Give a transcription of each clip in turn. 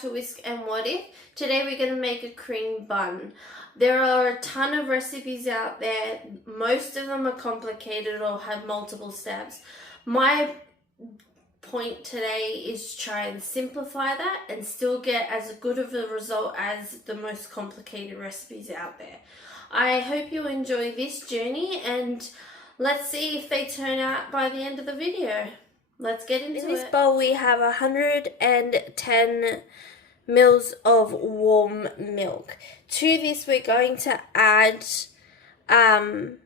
back to Whisk and What If. Today we're going to make a cream bun. There are a ton of recipes out there. Most of them are complicated or have multiple steps. My point today is to try and simplify that and still get as good of a result as the most complicated recipes out there. I hope you enjoy this journey and let's see if they turn out by the end of the video. Let's get into it. In this bowl we have 110 mils of warm milk. To this we're going to add half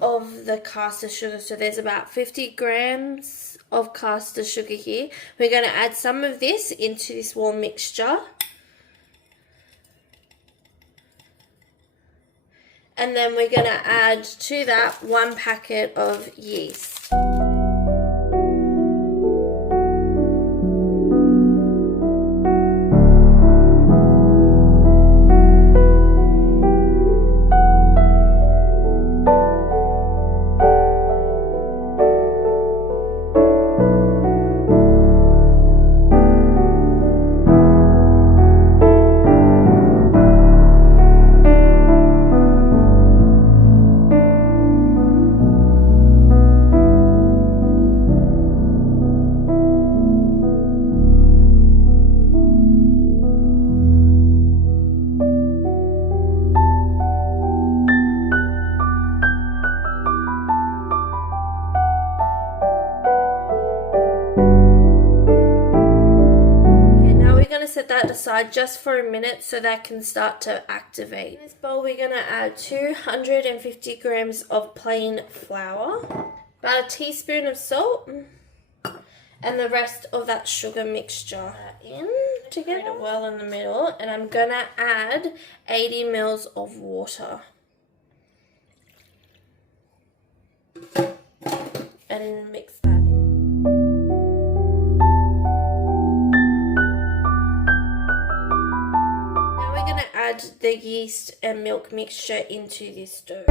of the caster sugar. So there's about 50 grams of caster sugar here. We're going to add some of this into this warm mixture. And then we're going to add to that 1 packet of yeast. Set that aside just for a minute so that can start to activate. In this bowl we're going to add 250 grams of plain flour, about a teaspoon of salt, and the rest of that sugar mixture in together. Put it well in the middle, and I'm going to add 80 mils of water. And mix that in. Add the yeast and milk mixture into this dough.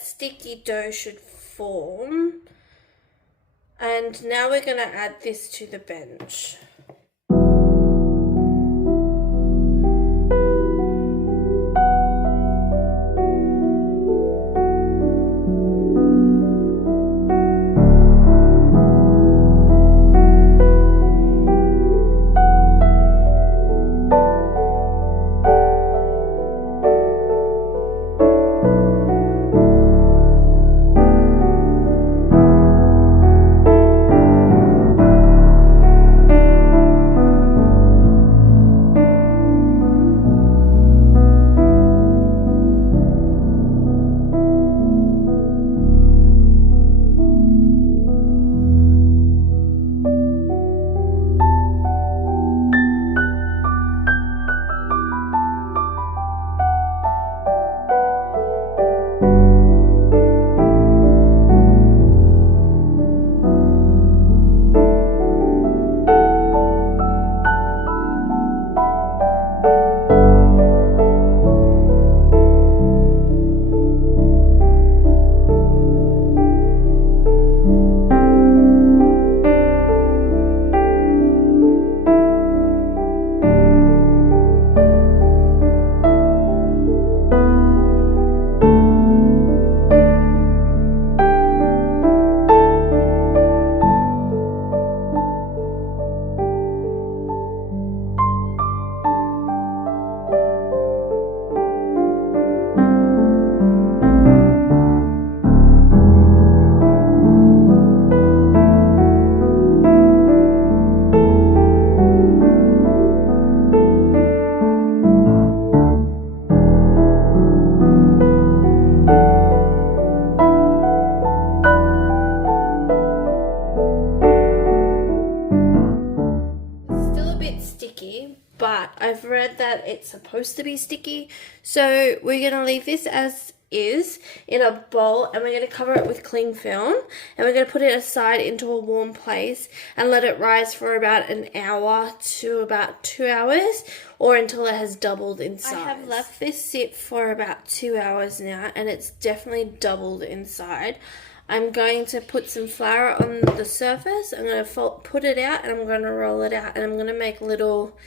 Sticky dough should form, and now we're going to add this to the bench. read that it's supposed to be sticky. So we're going to leave this as is in a bowl, and we're going to cover it with cling film, and we're going to put it aside into a warm place and let it rise for about an hour to about 2 hours, or until it has doubled in size. I have left this sit for about 2 hours now, and it's definitely doubled in size. I'm going to put some flour on the surface. I'm going to put it out, and I'm going to roll it out, and I'm going to make little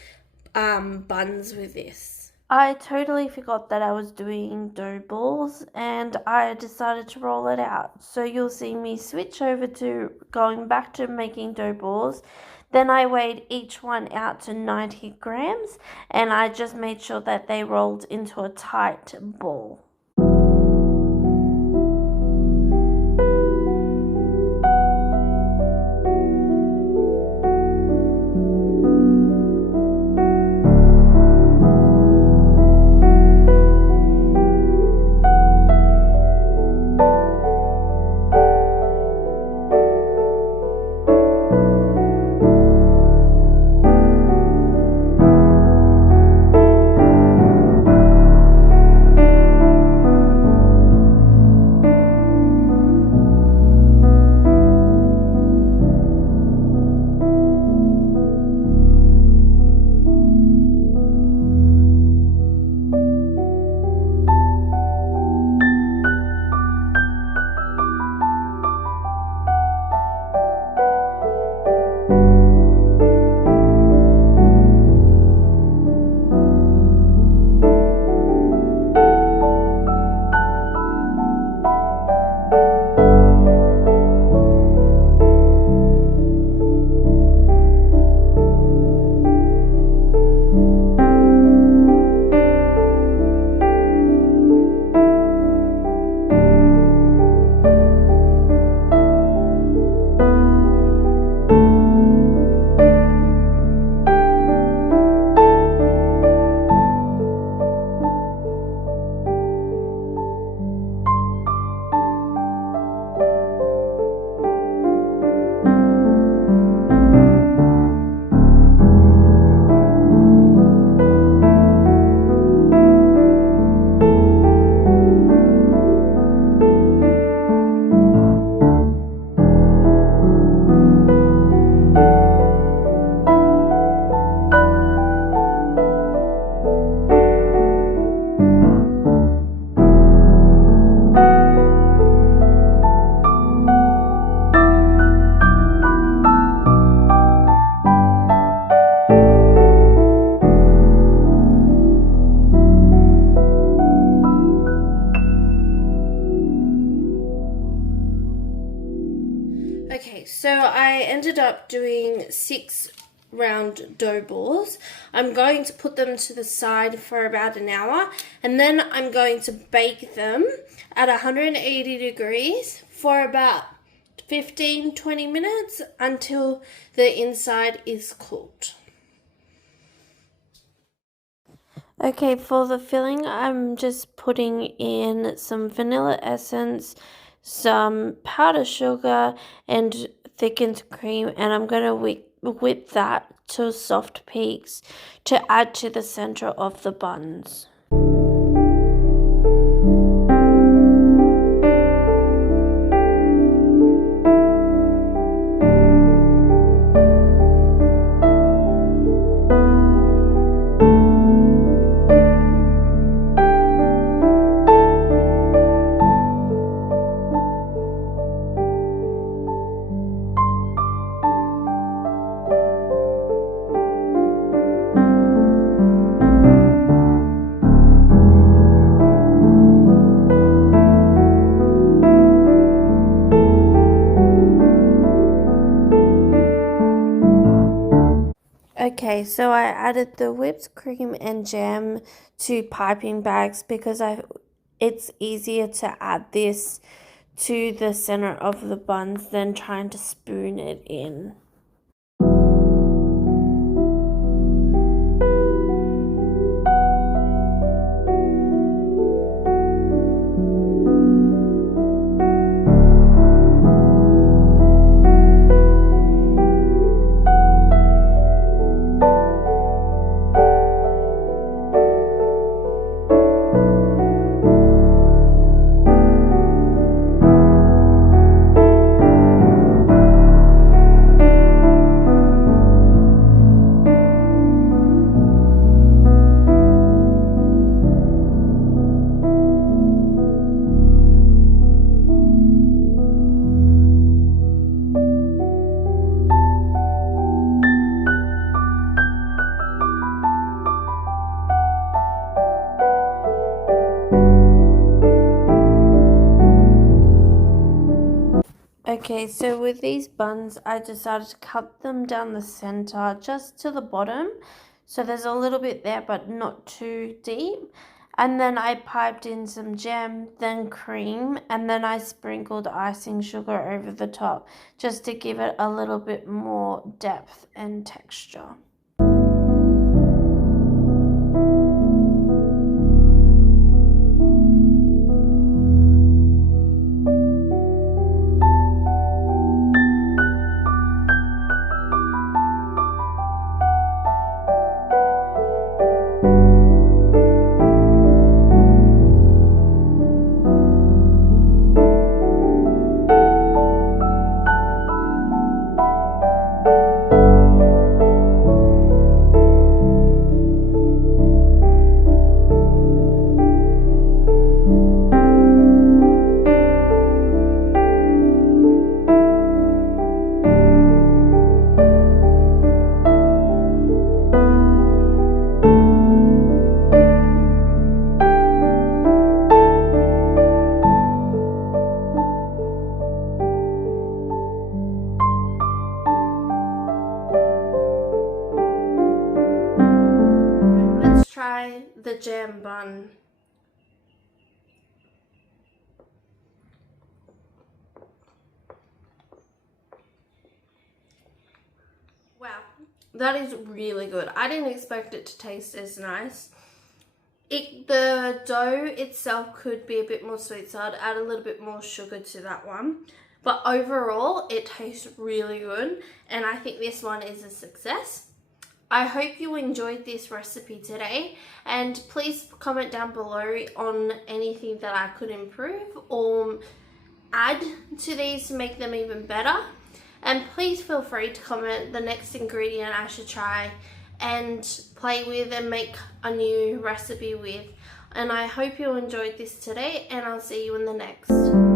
buns with this. I totally forgot that I was doing dough balls, and I decided to roll it out. So you'll see me switch over to going back to making dough balls. Then I weighed each one out to 90 grams, and I just made sure that they rolled into a tight ball. Okay, so I ended up doing 6 round dough balls. I'm going to put them to the side for about an hour, and then I'm going to bake them at 180 degrees for about 15-20 minutes until the inside is cooked. Okay, for the filling, I'm just putting in some vanilla essence, some powdered sugar, and thickened cream, and I'm going to whip that to soft peaks to add to the center of the buns. Okay, so I added the whipped cream and jam to piping bags because it's easier to add this to the center of the buns than trying to spoon it in. Okay, so with these buns, I decided to cut them down the center just to the bottom. So there's a little bit there, but not too deep. And then I piped in some jam, then cream, and then I sprinkled icing sugar over the top just to give it a little bit more depth and texture. Try the jam bun. Wow, that is really good. I didn't expect it to taste as nice. The dough itself could be a bit more sweet, so I'd add a little bit more sugar to that one. But overall, it tastes really good, and I think this one is a success. I hope you enjoyed this recipe today, and please comment down below on anything that I could improve or add to these to make them even better. And please feel free to comment the next ingredient I should try and play with and make a new recipe with. And I hope you enjoyed this today, and I'll see you in the next.